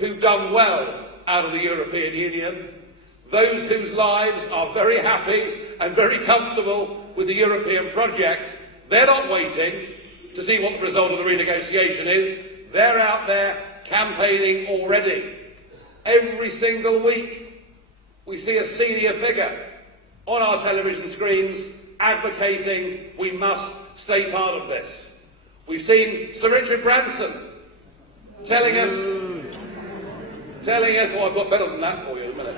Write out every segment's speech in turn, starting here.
who've done well out of the European Union, those whose lives are very happy and very comfortable with the European project. They're not waiting to see what the result of the renegotiation is. They're out there campaigning already. Every single week we see a senior figure on our television screens advocating we must stay part of this. We've seen Sir Richard Branson telling us, oh, I've got better than that for you in a minute.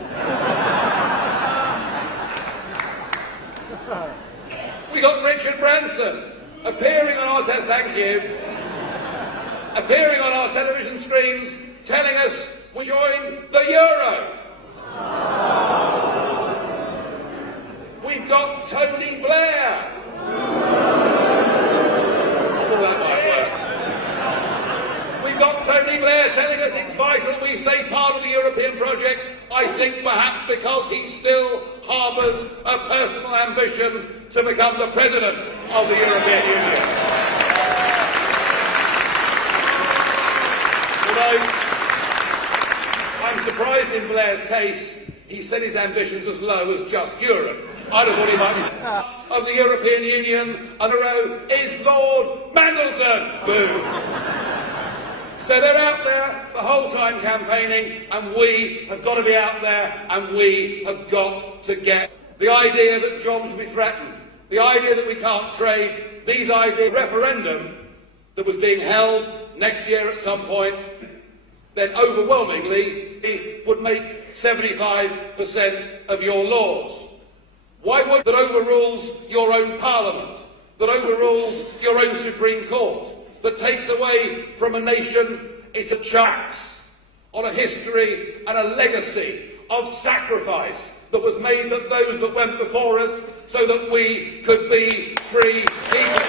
We got Richard Branson appearing on our appearing on our television screens, telling us we join the euro. We've got Tony Blair. Oh, that might work. We've got Tony Blair telling us it's vital we stay part of the European project. I think perhaps because he still harbours a personal ambition to become the President of the European Union. Although I'm surprised in Blair's case, he set his ambitions as low as just Europe. I'd have thought he might be of the European Union, and the row is Lord Mandelson. Boo. So they're out there the whole time campaigning, and we have got to be out there, and we have got to get the idea that jobs will be threatened, the idea that we can't trade, these ideas. Referendum that was being held next year at some point, then overwhelmingly it would make 75% of your laws. Why would that overrules your own parliament, that overrules your own Supreme Court, that takes away from a nation its chance on a history and a legacy of sacrifice that was made to those that went before us so that we could be free people.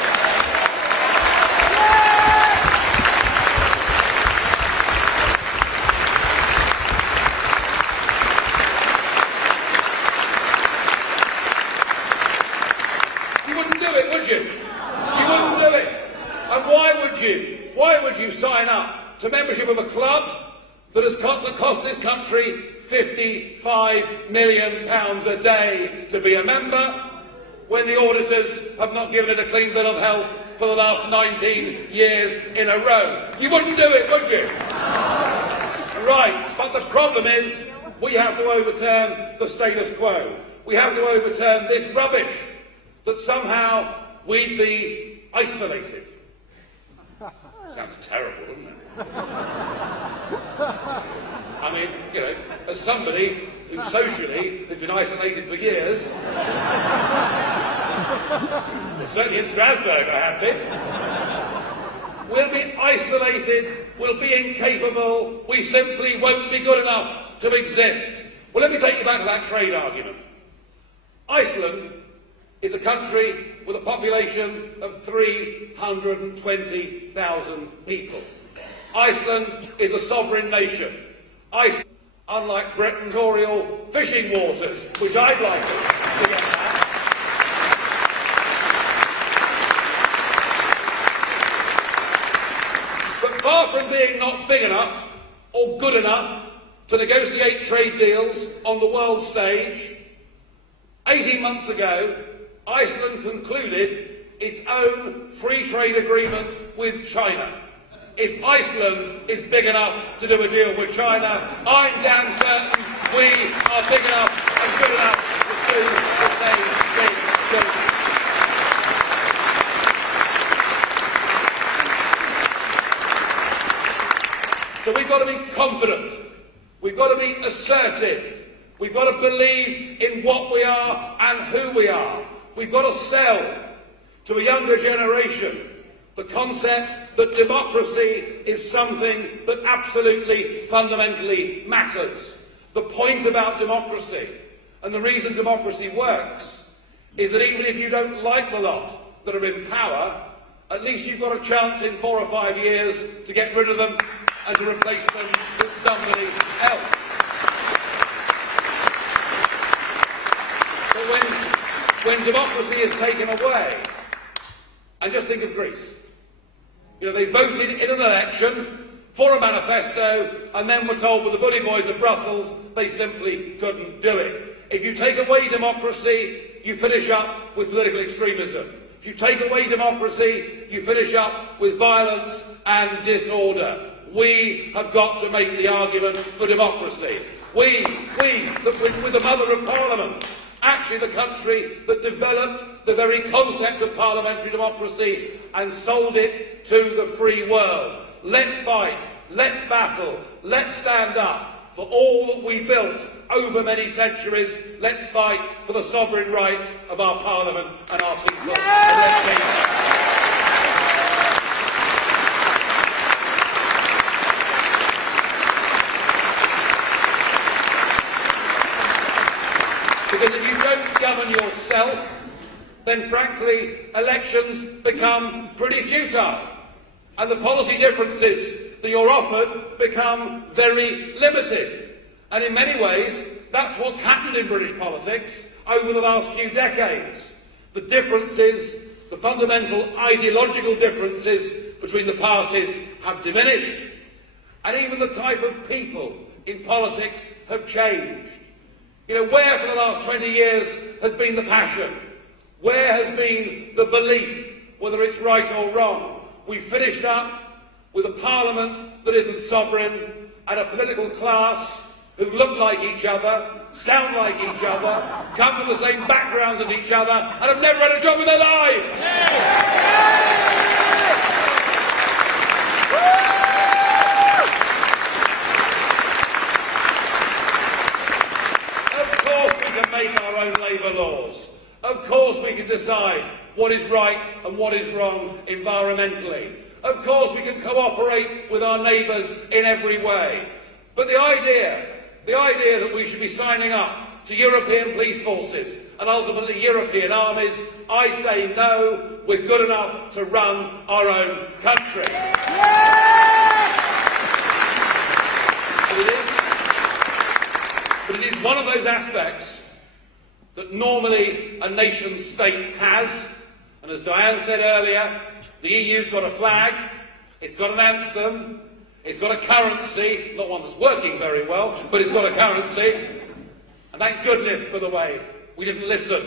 You wouldn't do it, would you? You wouldn't do it. And why would you? Why would you sign up to membership of a club that has cost this country £55 million a day to be a member, when the auditors have not given it a clean bill of health for the last 19 years in a row? You wouldn't do it, would you? Right, but the problem is we have to overturn the status quo. We have to overturn this rubbish that somehow we'd be isolated. Sounds terrible, doesn't it? I mean, you know, as somebody who socially has been isolated for years, certainly in Strasbourg I have been, we'll be isolated, we'll be incapable, we simply won't be good enough to exist. Well, let me take you back to that trade argument. Iceland is a country with a population of 320,000 people. Iceland is a sovereign nation. Iceland, unlike Britain, territorial fishing waters, which I'd like to get back. But far from being not big enough or good enough to negotiate trade deals on the world stage, 18 months ago, Iceland concluded its own free trade agreement with China. If Iceland is big enough to do a deal with China, I'm damn certain we are big enough and good enough to do the same thing too. So we've got to be confident, we've got to be assertive, we've got to believe in what we are and who we are. We've got to sell to a younger generation the concept that democracy is something that absolutely, fundamentally matters. The point about democracy, and the reason democracy works, is that even if you don't like the lot that are in power, at least you've got a chance in 4 or 5 years to get rid of them and to replace them with somebody else. But when democracy is taken away, and just think of Greece. You know, they voted in an election for a manifesto, and then were told by the bully boys of Brussels they simply couldn't do it. If you take away democracy, you finish up with political extremism. If you take away democracy, you finish up with violence and disorder. We have got to make the argument for democracy. We, with the mother of Parliament, actually the country that developed the very concept of parliamentary democracy and sold it to the free world. Let's fight, let's battle, let's stand up for all that we built over many centuries. Let's fight for the sovereign rights of our Parliament and our people. Because if you don't govern yourself, then frankly elections become pretty futile, and the policy differences that you're offered become very limited. And in many ways, that's what's happened in British politics over the last few decades. The differences, the fundamental ideological differences between the parties have diminished, and even the type of people in politics have changed. You know, where for the last 20 years has been the passion? Where has been the belief, whether it's right or wrong? We've finished up with a parliament that isn't sovereign and a political class who look like each other, sound like each other, come from the same backgrounds as each other, and have never had a job in their lives. Of course we can make our own labour laws. Of course we can decide what is right and what is wrong environmentally. Of course we can cooperate with our neighbours in every way. But the idea that we should be signing up to European police forces and ultimately European armies, I say no, we're good enough to run our own country. But it is one of those aspects that normally a nation state has, and as Diane said earlier, the EU's got a flag, it's got an anthem, it's got a currency, not one that's working very well, but it's got a currency. And thank goodness, by the way, we didn't listen.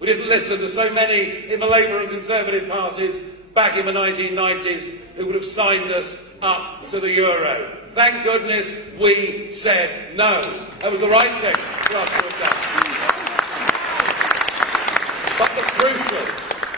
We didn't listen to so many in the Labour and Conservative parties back in the 1990s who would have signed us up to the euro. Thank goodness we said no. That was the right thing for us to have done. But the crucial,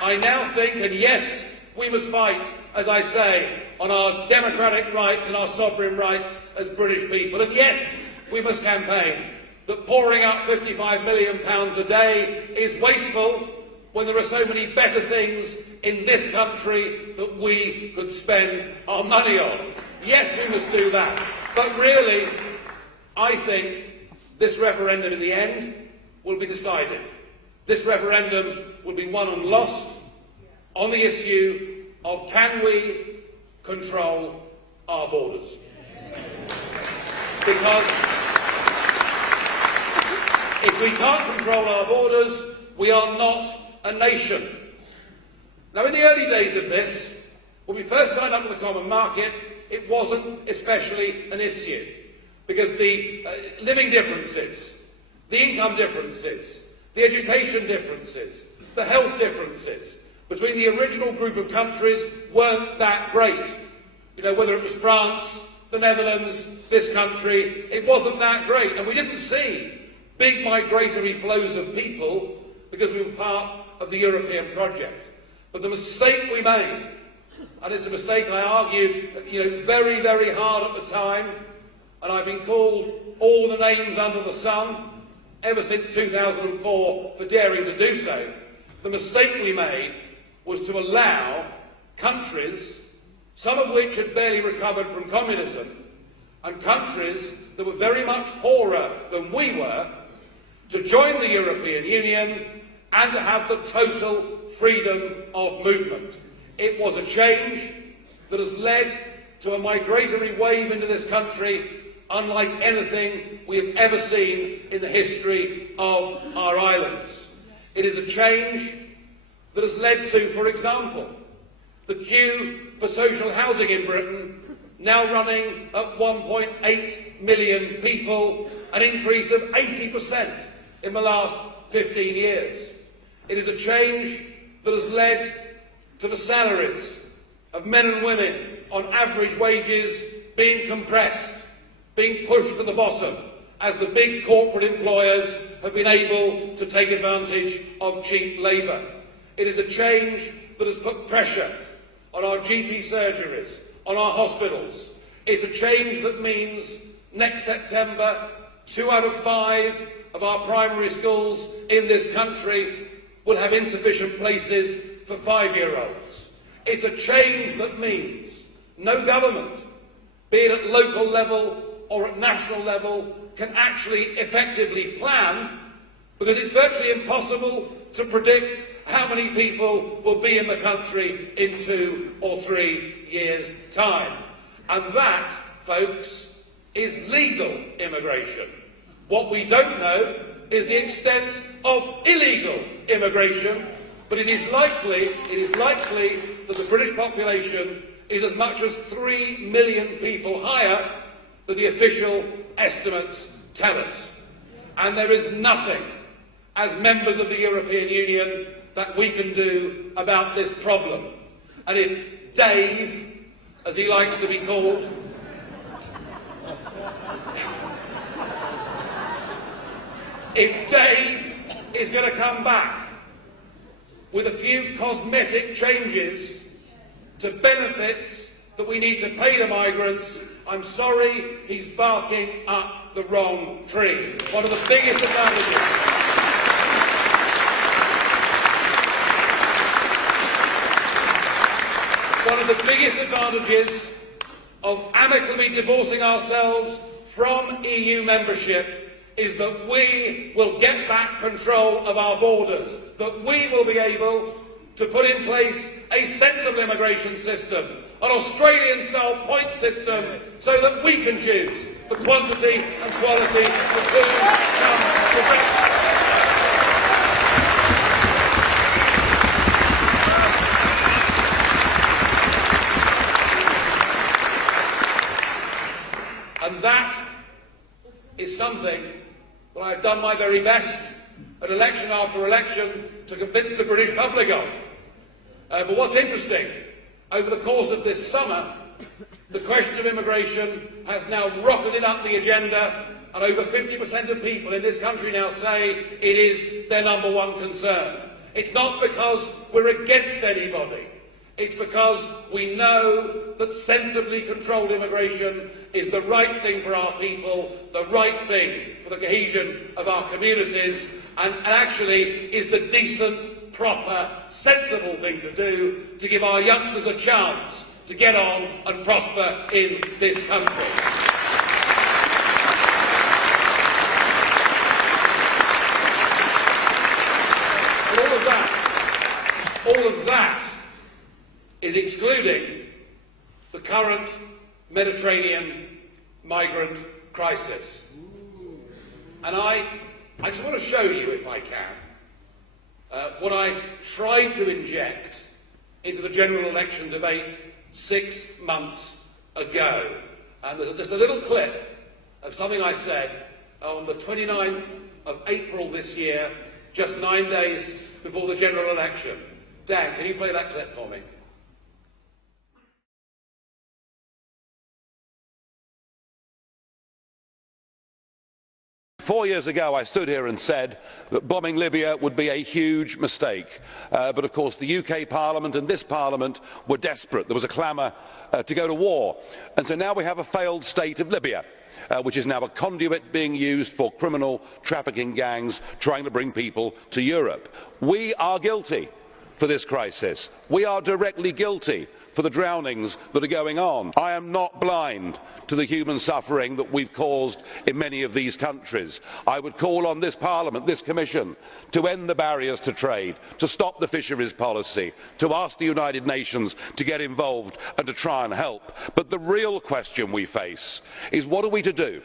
I now think, and yes, we must fight, as I say, on our democratic rights and our sovereign rights as British people. And yes, we must campaign that pouring out £55 million a day is wasteful when there are so many better things in this country that we could spend our money on. Yes, we must do that. But really, I think this referendum in the end will be decided. This referendum will be won and lost on the issue of can we control our borders. Because if we can't control our borders, we are not a nation. Now, in the early days of this, when we first signed up to the common market, it wasn't especially an issue, because the living differences, the income differences, the education differences, the health differences between the original group of countries weren't that great. You know, whether it was France, the Netherlands, this country, it wasn't that great. And we didn't see big migratory flows of people because we were part of the European project. But the mistake we made, and it's a mistake I argued, very, very hard at the time, and I've been called all the names under the sun ever since 2004 for daring to do so. The mistake we made was to allow countries, some of which had barely recovered from communism, and countries that were very much poorer than we were, to join the European Union and to have the total freedom of movement. It was a change that has led to a migratory wave into this country unlike anything we have ever seen in the history of our islands. It is a change that has led to, for example, the queue for social housing in Britain now running at 1.8 million people, an increase of 80% in the last 15 years. It is a change that has led to the salaries of men and women on average wages being compressed, being pushed to the bottom, as the big corporate employers have been able to take advantage of cheap labour. It is a change that has put pressure on our GP surgeries, on our hospitals. It's a change that means next September, 2 out of 5 of our primary schools in this country will have insufficient places for 5-year-olds. It's a change that means no government, be it at local level or at national level, can actually effectively plan, because it's virtually impossible to predict how many people will be in the country in 2 or 3 years' time. And that, folks, is legal immigration. What we don't know is the extent of illegal immigration, but it is likely that the British population is as much as 3 million people higher than the official estimates tell us. And there is nothing, as members of the European Union, that we can do about this problem. And if Dave, as he likes to be called, if Dave is going to come back with a few cosmetic changes to benefits that we need to pay the migrants, I'm sorry, he's barking up the wrong tree. One of the biggest advantages of amicably divorcing ourselves from EU membership is that we will get back control of our borders, that we will be able to put in place a sensible immigration system, an Australian-style point system, so that we can choose the quantity and quality of who comes to Britain. And that is something that I have done my very best at election after election to convince the British public of. But what's interesting, over the course of this summer, the question of immigration has now rocketed up the agenda, and over 50% of people in this country now say it is their number one concern. It's not because we're against anybody. It's because we know that sensibly controlled immigration is the right thing for our people, the right thing for the cohesion of our communities, and actually is the decent, proper, sensible thing to do to give our youngsters a chance to get on and prosper in this country. But all of that is excluding the current Mediterranean migrant crisis. And I just want to show you, if I can, what I tried to inject into the general election debate 6 months ago. And there's just a little clip of something I said on the 29th of April this year, just 9 days before the general election. Dan, can you play that clip for me? 4 years ago, I stood here and said that bombing Libya would be a huge mistake. But of course, the UK Parliament and this Parliament were desperate. There was a clamour to go to war. And so now we have a failed state of Libya, which is now a conduit being used for criminal trafficking gangs trying to bring people to Europe. We are guilty for this crisis. We are directly guilty for the drownings that are going on. I am not blind to the human suffering that we've caused in many of these countries. I would call on this Parliament, this Commission, to end the barriers to trade, to stop the fisheries policy, to ask the United Nations to get involved and to try and help. But the real question we face is, what are we to do?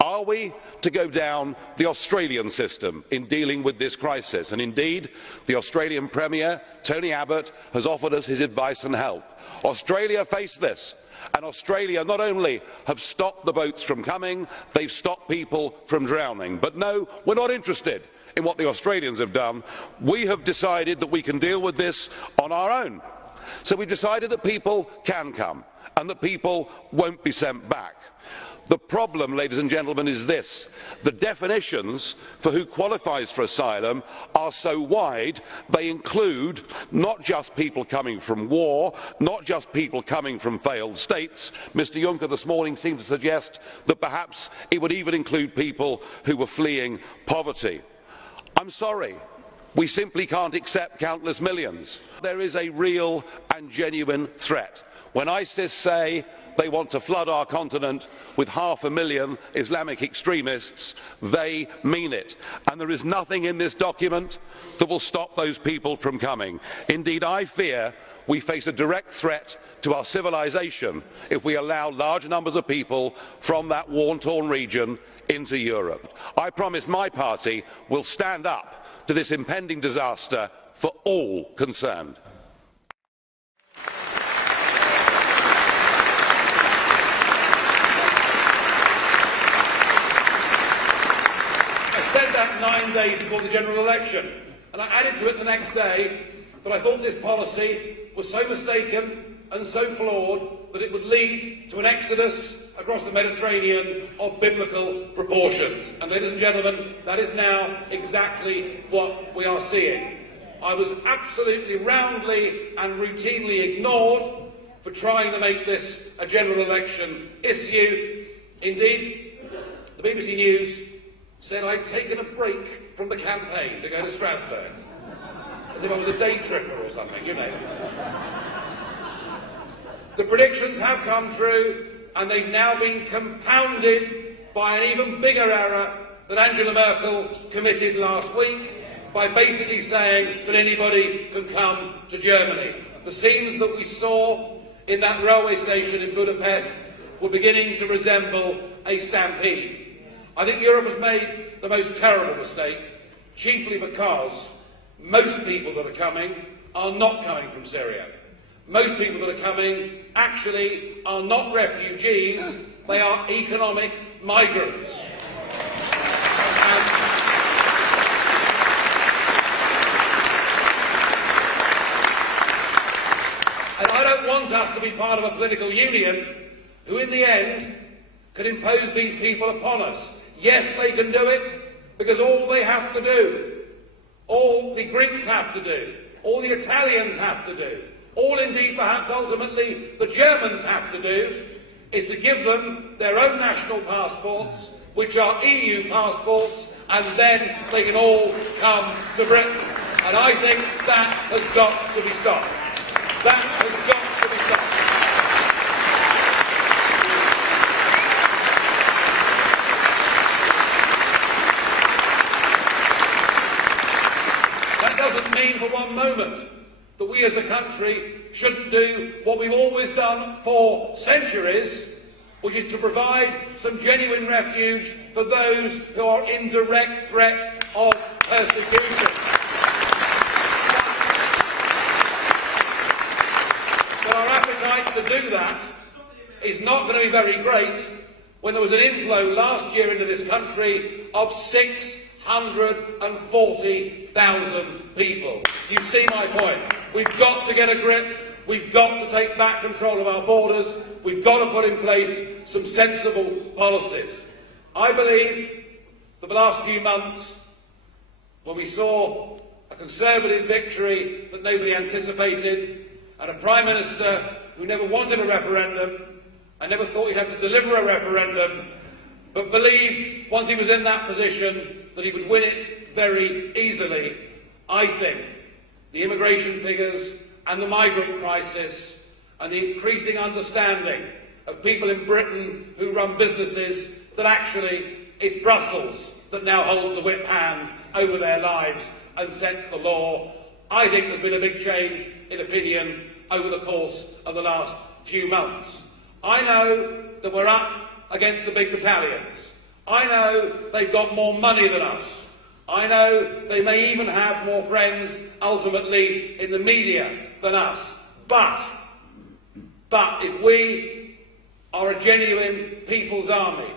Are we to go down the Australian system in dealing with this crisis? And indeed, the Australian Premier, Tony Abbott, has offered us his advice and help. Australia faced this And Australia not only have stopped the boats from coming, they've stopped people from drowning. But no, we're not interested in what the Australians have done. We have decided that we can deal with this on our own. So we've decided that people can come and that people won't be sent back. The problem, ladies and gentlemen, is this. The definitions for who qualifies for asylum are so wide, they include not just people coming from war, not just people coming from failed states. Mr Juncker this morning seemed to suggest that perhaps it would even include people who were fleeing poverty. I'm sorry. We simply can't accept countless millions. There is a real and genuine threat. When ISIS say they want to flood our continent with 500,000 Islamic extremists, they mean it. And there is nothing in this document that will stop those people from coming. Indeed, I fear we face a direct threat to our civilization if we allow large numbers of people from that war-torn region into Europe. I promise my party will stand up to this impending disaster for all concerned. I said that 9 days before the general election, and I added to it the next day that I thought this policy was so mistaken and so flawed that it would lead to an exodus across the Mediterranean of biblical proportions. And ladies and gentlemen, that is now exactly what we are seeing. I was absolutely roundly and routinely ignored for trying to make this a general election issue. Indeed, the BBC News said I'd taken a break from the campaign to go to Strasbourg, as if I was a day tripper or something, you know. The predictions have come true, and they've now been compounded by an even bigger error that Angela Merkel committed last week by basically saying that anybody can come to Germany. The scenes that we saw in that railway station in Budapest were beginning to resemble a stampede. I think Europe has made the most terrible mistake, chiefly because most people that are coming are not coming from Syria. Most people that are coming actually are not refugees, they are economic migrants. And I don't want us to be part of a political union who in the end can impose these people upon us. Yes, they can do it because all they have to do, all the Greeks have to do, all the Italians have to do, all indeed perhaps ultimately the Germans have to do, is to give them their own national passports, which are EU passports, and then they can all come to Britain. And I think that has got to be stopped. That has got to be stopped. That doesn't mean for one moment that we as a country shouldn't do what we've always done for centuries, which is to provide some genuine refuge for those who are in direct threat of persecution. But our appetite to do that is not going to be very great when there was an inflow last year into this country of 640,000 people. You see my point. We've got to get a grip. We've got to take back control of our borders. We've got to put in place some sensible policies. I believe that the last few months, when we saw a Conservative victory that nobody anticipated, and a Prime Minister who never wanted a referendum and never thought he'd have to deliver a referendum, but believed once he was in that position that he would win it very easily, I think the immigration figures and the migrant crisis and the increasing understanding of people in Britain who run businesses that actually it's Brussels that now holds the whip hand over their lives and sets the law. I think there's been a big change in opinion over the course of the last few months. I know that we're up against the big battalions. I know they've got more money than us. I know they may even have more friends, ultimately, in the media than us. But if we are a genuine people's army,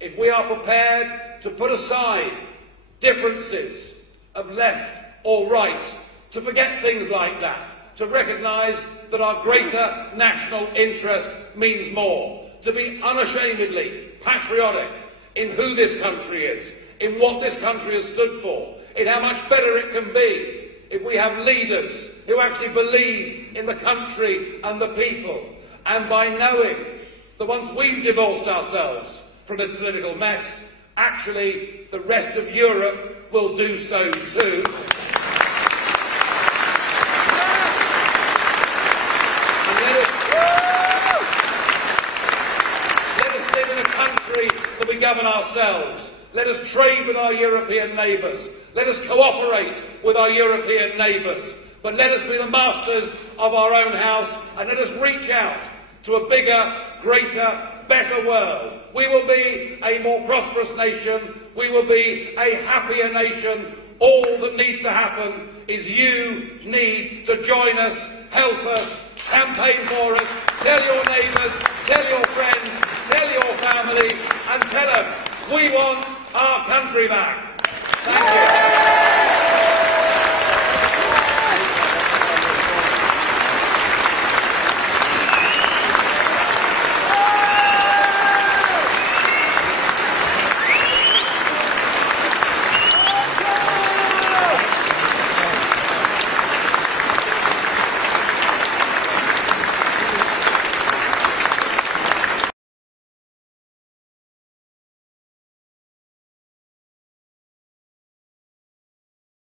if we are prepared to put aside differences of left or right, to forget things like that, to recognise that our greater national interest means more, to be unashamedly patriotic in who this country is, in what this country has stood for, in how much better it can be if we have leaders who actually believe in the country and the people, and by knowing that once we've divorced ourselves from this political mess, actually the rest of Europe will do so too. And let us live in a country that we govern ourselves. Let us trade with our European neighbours. Let us cooperate with our European neighbours. But let us be the masters of our own house, and let us reach out to a bigger, greater, better world. We will be a more prosperous nation. We will be a happier nation. All that needs to happen is you need to join us, help us, campaign for us, tell your neighbours, tell your friends, tell your family, and tell us we want our country back. Thank you.